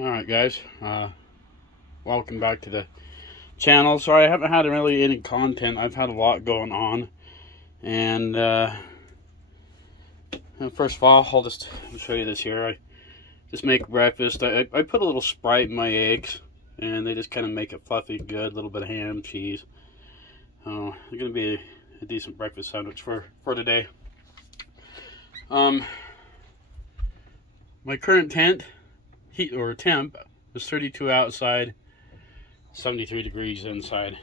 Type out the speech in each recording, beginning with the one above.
Alright guys, welcome back to the channel. Sorry I haven't had really any content. I've had a lot going on. And first of all, I'll show you this here. I just make breakfast. I put a little Sprite in my eggs, and they just kind of make it fluffy good. A little bit of ham, cheese. It's going to be a decent breakfast sandwich for today. My current temp is 32 outside, 73 degrees inside.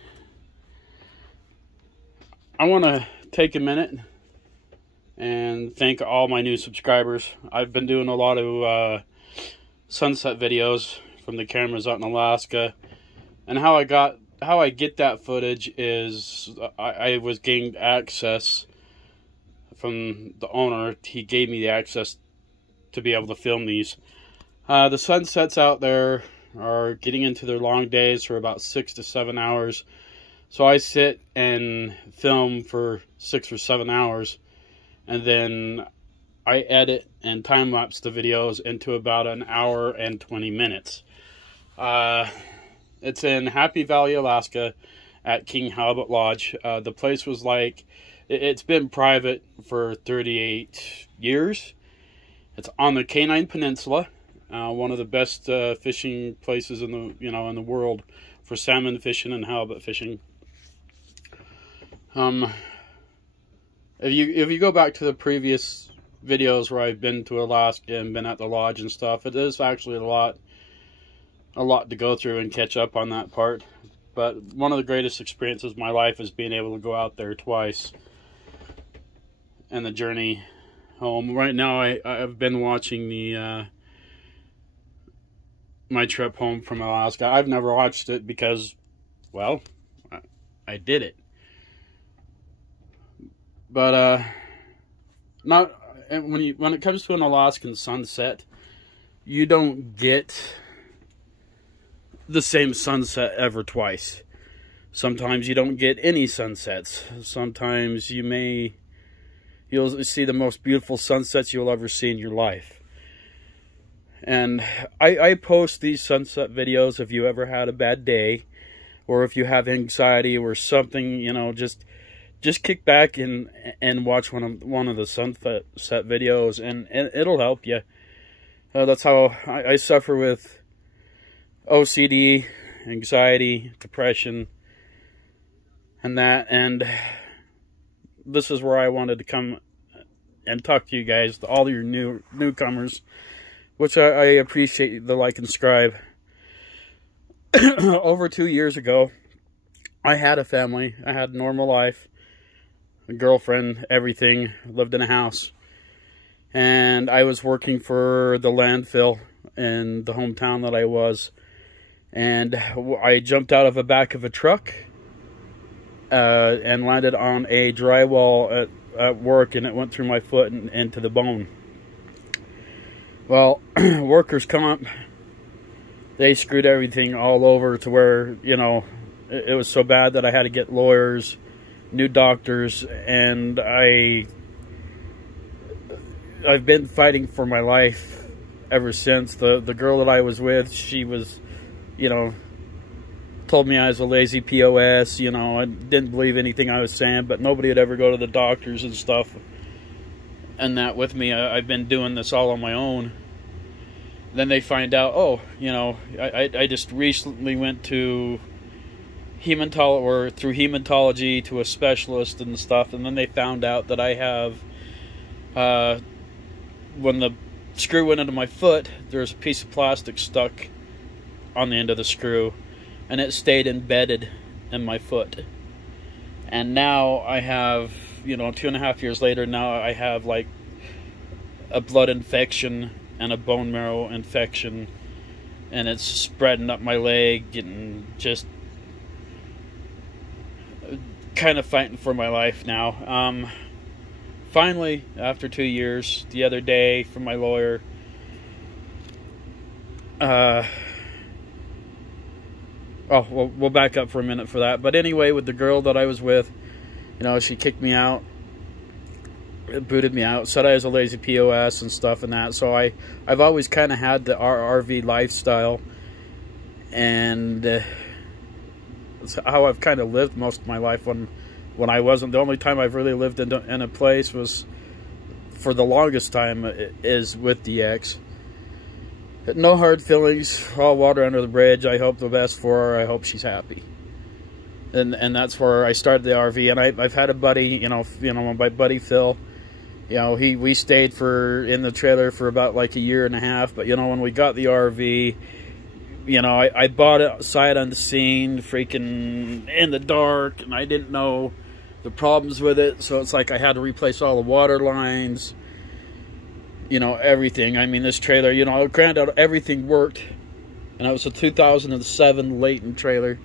I want to take a minute and thank all my new subscribers. I've been doing a lot of sunset videos from the cameras out in Alaska, and how I get that footage is I was gained access from the owner. He gave me the access to be able to film these. The sunsets out there are getting into their long days for about 6 to 7 hours. So I sit and film for 6 or 7 hours, and then I edit and time-lapse the videos into about an hour and 20 minutes. It's in Happy Valley, Alaska at King Halibut Lodge. The place was like, it's been private for 38 years. It's on the Kenai Peninsula. One of the best fishing places in the world for salmon fishing and halibut fishing. If you go back to the previous videos where I've been to Alaska and been at the lodge and stuff, it is actually a lot to go through and catch up on that part. But one of the greatest experiences of my life is being able to go out there twice and the journey home. Right now I've been watching the my trip home from Alaska. I've never watched it because, well, I did it. But when it comes to an Alaskan sunset, you don't get the same sunset ever twice. Sometimes you don't get any sunsets. Sometimes you'll see the most beautiful sunsets you'll ever see in your life. And I post these sunset videos if you ever had a bad day, or if you have anxiety or something, just kick back and watch one of the sunset videos, and it'll help you. That's how I suffer with OCD, anxiety, depression, and that. And this is where I wanted to come and talk to you guys, all your newcomers, which I appreciate the like and subscribe. Over 2 years ago, I had a family. I had a normal life, a girlfriend, everything. Lived in a house. And I was working for the landfill in the hometown that I was. And I jumped out of the back of a truck and landed on a drywall at work, and it went through my foot and into the bone. Well, workers' comp, they screwed everything all over to where, it was so bad that I had to get lawyers, new doctors, and I've been fighting for my life ever since. The girl that I was with, she was, told me I was a lazy POS, I didn't believe anything I was saying, but nobody would ever go to the doctors and stuff and that with me. I've been doing this all on my own. Then they find out, oh, I just recently went to through hematology to a specialist and stuff, and then they found out that I have, when the screw went into my foot, there's a piece of plastic stuck on the end of the screw, and it stayed embedded in my foot. And now I have, 2.5 years later, now I have like a blood infection and a bone marrow infection, and it's spreading up my leg, and just kind of fighting for my life now. Finally, after 2 years, the other day, from my lawyer, we'll back up for a minute for that. But anyway, with the girl that I was with, she kicked me out. it booted me out. Said I was a lazy POS and stuff and that. So I've always kind of had the RV lifestyle, and it's how I've kind of lived most of my life. When I wasn't, the only time I've really lived in a place was, for the longest time, is with the ex. No hard feelings, all water under the bridge. I hope the best for her. I hope she's happy. And that's where I started the RV. And I've had a buddy, you know, my buddy Phil. You know, we stayed in the trailer for about like a year and a half. But, you know, when we got the RV, you know, I bought it sight unseen, freaking in the dark, and I didn't know the problems with it. So it's like I had to replace all the water lines, you know, everything. I mean, this trailer, you know, granted, everything worked. And it was a 2007 Layton trailer.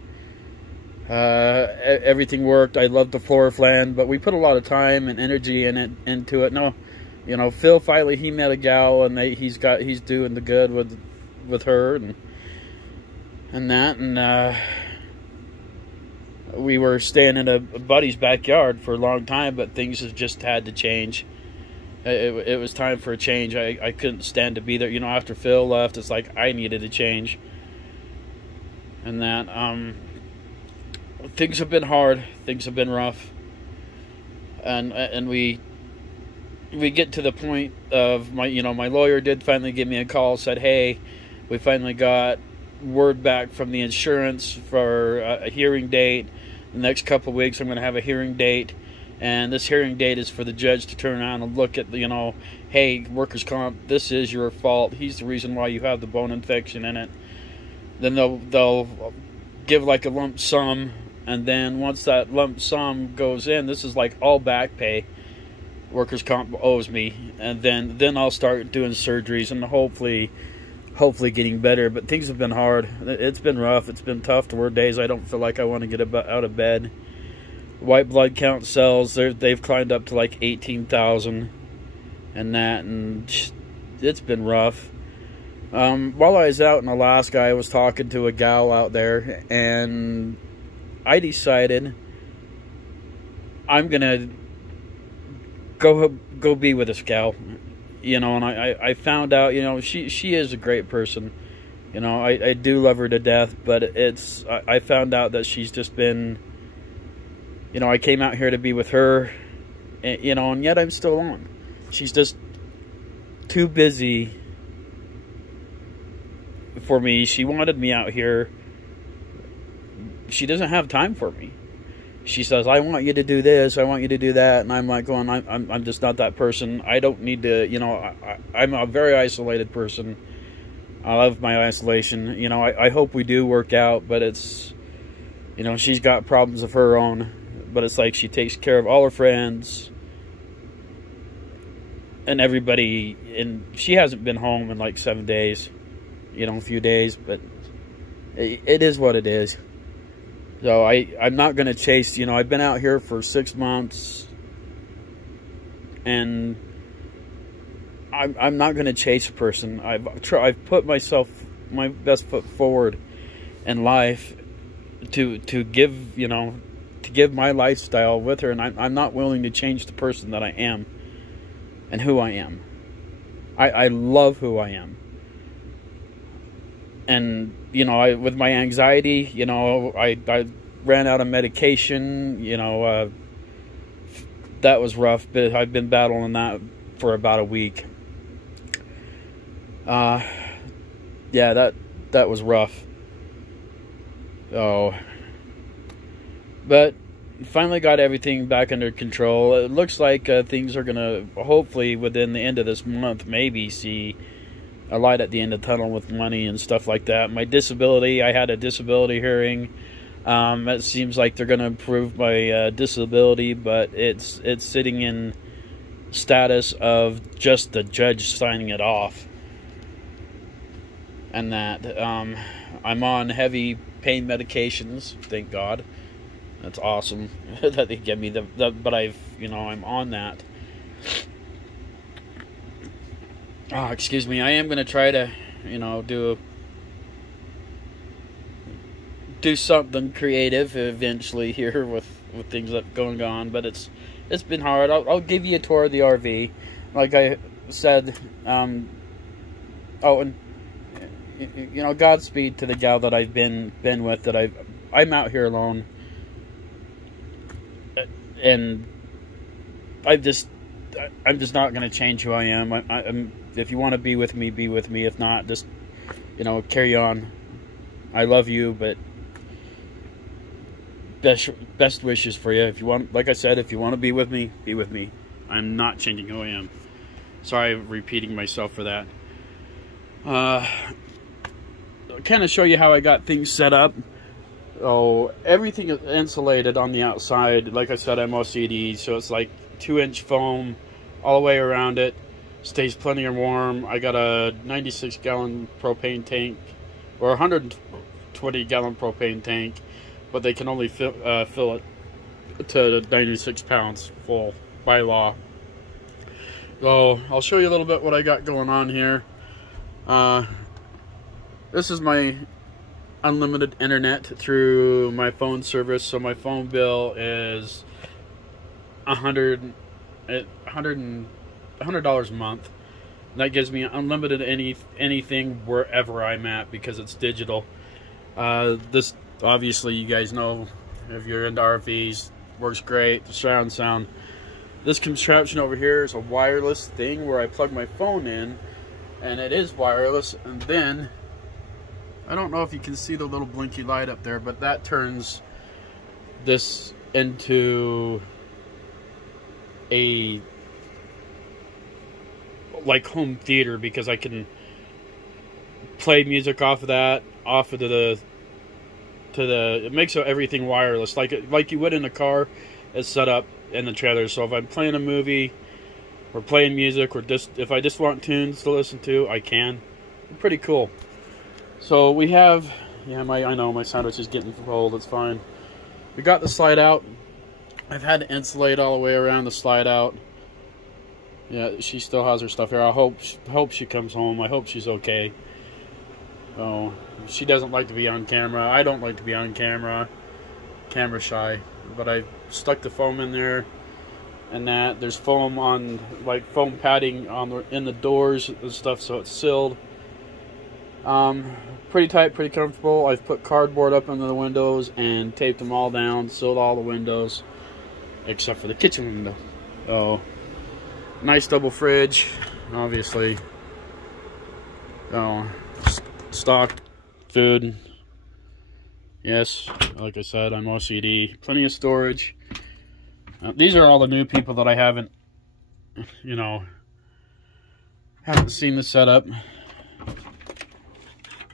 Everything worked. I loved the floor plan, but we put a lot of time and energy into it. No, you know, Phil finally, he met a gal, and he's doing the good with her and that, and we were staying in a buddy's backyard for a long time, but things have just had to change. It was time for a change. I couldn't stand to be there. You know, after Phil left, it's like I needed a change, and that things have been hard. Things have been rough. And we get to the point of my lawyer did finally give me a call, said, hey, we finally got word back from the insurance for a hearing date. The next couple of weeks I'm going to have a hearing date, and this hearing date is for the judge to turn around and look at, you know, hey, workers' comp, this is your fault. He's the reason why you have the bone infection in it. Then they'll give like a lump sum. And then once that lump sum goes in, this is like all back pay workers' comp owes me, and then I'll start doing surgeries and hopefully getting better. But things have been hard. It's been rough. It's been tough. There were days I don't feel like I want to get out of bed. White blood count cells, they've climbed up to like 18,000 and it's been rough. While I was out in Alaska, I was talking to a gal out there, and I decided I'm gonna go be with this gal, you know. And I found out, you know, she is a great person, you know. I do love her to death, but I found out that she's just been, you know, I came out here to be with her, you know, and yet I'm still on. She's just too busy for me. She wanted me out here. She doesn't have time for me. She says, I want you to do this, I want you to do that, and I'm like going, I'm just not that person. I don't need to, you know, I'm a very isolated person. I love my isolation. You know, I hope we do work out, but it's, you know, she's got problems of her own, but it's like she takes care of all her friends and everybody, and she hasn't been home in like 7 days, you know, a few days, but it is what it is. So I'm not going to chase, you know, I've been out here for 6 months, and I'm not going to chase a person. I've put my best foot forward in life to give, you know, to give my lifestyle with her, and I'm not willing to change the person that I am and who I am. I love who I am. And, you know, with my anxiety, you know, I ran out of medication, you know, that was rough, but I've been battling that for about a week. Yeah, that was rough. Oh, but finally got everything back under control. It looks like things are gonna, hopefully within the end of this month, maybe see a light at the end of the tunnel with money and stuff like that. My disability, I had a disability hearing. It seems like they're going to improve my disability, but it's sitting in status of just the judge signing it off. And that I'm on heavy pain medications, thank God. That's awesome that they give me but I'm on that. Oh, excuse me. I am going to try to, you know, do something creative eventually here with things that going on, but it's it's been hard. I'll give you a tour of the RV, like I said. Oh, and you know, Godspeed to the gal that I've been with. That I'm out here alone, and I'm just not going to change who I am. I'm if you want to be with me, be with me. If not, just, you know, carry on. I love you, but best wishes for you. If you want, like I said, if you want to be with me, be with me. I'm not changing who I am. Sorry, I'm repeating myself for that. Kind of show you how I got things set up. Oh, everything is insulated on the outside. Like I said, I'm OCD, so it's like 2-inch foam all the way around it. Stays plenty of warm. I got a 96-gallon propane tank, or 120-gallon propane tank, but they can only fill it to 96 pounds full by law. So I'll show you a little bit what I got going on here. This is my unlimited internet through my phone service. So my phone bill is $100 a month. And that gives me unlimited anything wherever I'm at, because it's digital. This, obviously, you guys know, if you're into RVs, works great. The surround sound. This contraption over here is a wireless thing where I plug my phone in, and it is wireless. And then, I don't know if you can see the little blinky light up there, but that turns this into a like home theater, because I can play music off of that, off of it makes everything wireless, like you would in a car. It's set up in the trailer, so if I'm playing a movie or playing music, or just if I just want tunes to listen to, I can. Pretty cool. So we have, yeah, I know my sandwich is getting cold. It's fine. We got the slide out. I've had to insulate all the way around the slide out. Yeah, she still has her stuff here. I hope she comes home. I hope she's okay. Oh, she doesn't like to be on camera. I don't like to be on camera. Camera shy. But I stuck the foam in there, and that there's foam on, like foam padding on in the doors and stuff, so it's sealed. Pretty tight, pretty comfortable. I've put cardboard up under the windows and taped them all down, sealed all the windows except for the kitchen window. Oh. Nice double fridge, obviously. Oh, stocked food. Yes, like I said, I'm OCD. Plenty of storage. These are all the new people that I haven't, you know, haven't seen the setup.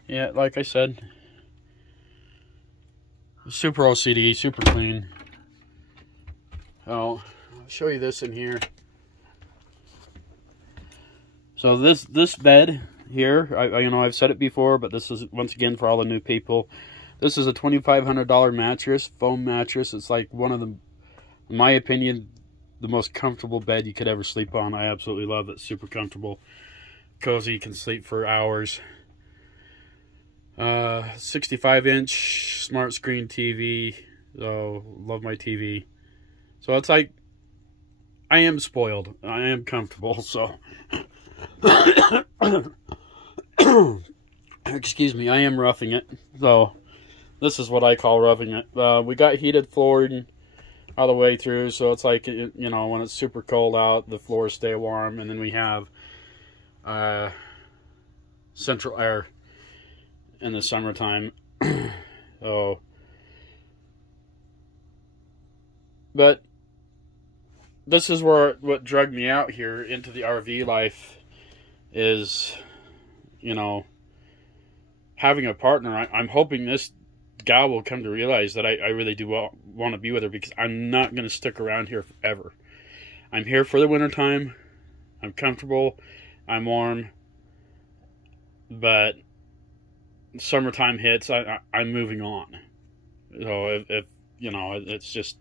Yeah, like I said, super OCD, super clean. Oh, I'll show you this in here. So this bed here, you know, I've said it before, but this is once again for all the new people. This is a $2,500 mattress, foam mattress. It's like one of the, in my opinion, the most comfortable bed you could ever sleep on. I absolutely love it. Super comfortable, cozy. You can sleep for hours. 65-inch smart screen TV. So love my TV. So it's like, I am spoiled. I am comfortable. So. Excuse me, I am roughing it. So this is what I call roughing it. We got heated flooring all the way through, so it's like, you know, when it's super cold out, the floors stay warm. And then we have central air in the summertime. Oh, but this is what drugged me out here into the RV life. Is, you know, having a partner. I'm hoping this gal will come to realize that I really do want to be with her, because I'm not going to stick around here forever. I'm here for the wintertime. I'm comfortable. I'm warm. But summertime hits, I'm moving on. So if you know, it's just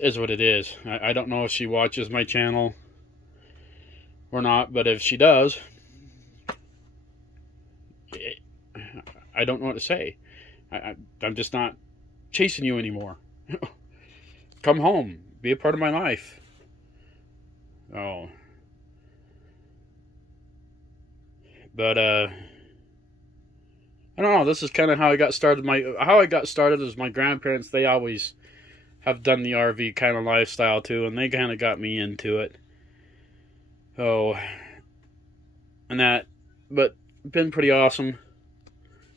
is what it is. I don't know if she watches my channel or not, but if she does, I don't know what to say. I'm just not chasing you anymore. Come home. be a part of my life. Oh. But, I don't know, this is kind of how I got started. How I got started is my grandparents, they always have done the RV kind of lifestyle too, and they kind of got me into it. Oh, and that, but been pretty awesome.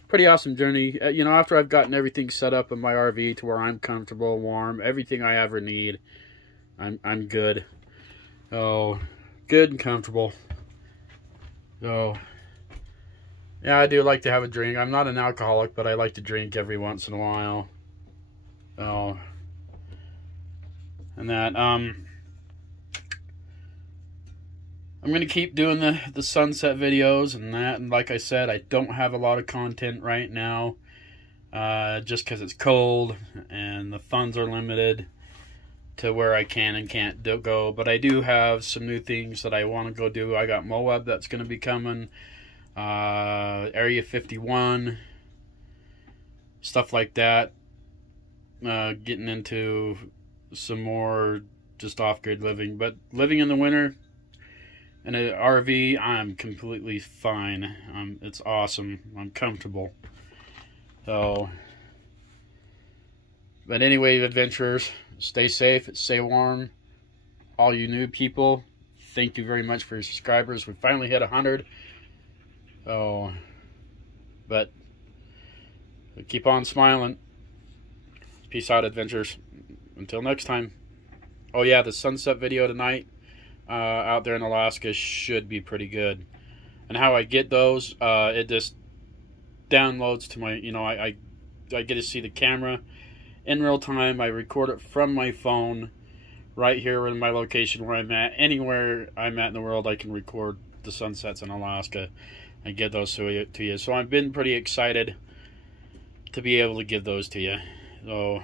Pretty awesome journey. You know, after I've gotten everything set up in my RV to where I'm comfortable, warm, everything I ever need, I'm good. Oh, good and comfortable. Oh, yeah, I do like to have a drink. I'm not an alcoholic, but I like to drink every once in a while. Oh, and that, I'm going to keep doing the sunset videos and that. And like I said, I don't have a lot of content right now. Just because it's cold and the funds are limited to where I can and can't go. But I do have some new things that I want to go do. I got Moab that's going to be coming. Area 51. Stuff like that. Getting into some more just off-grid living. But living in the winter in an RV, I'm completely fine. It's awesome. I'm comfortable. So, but anyway, adventurers, stay safe, stay warm. All you new people, thank you very much for your subscribers. We finally hit 100. Oh, but keep on smiling. Peace out, adventurers. Until next time. Oh yeah, the sunset video tonight out there in Alaska should be pretty good. And how I get those, it just downloads to my, you know, I get to see the camera in real time. I record it from my phone right here in my location where I'm at. Anywhere I'm at in the world, I can record the sunsets in Alaska and get those to you. So I've been pretty excited to be able to give those to you. So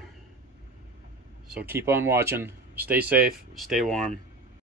keep on watching. Stay safe, stay warm.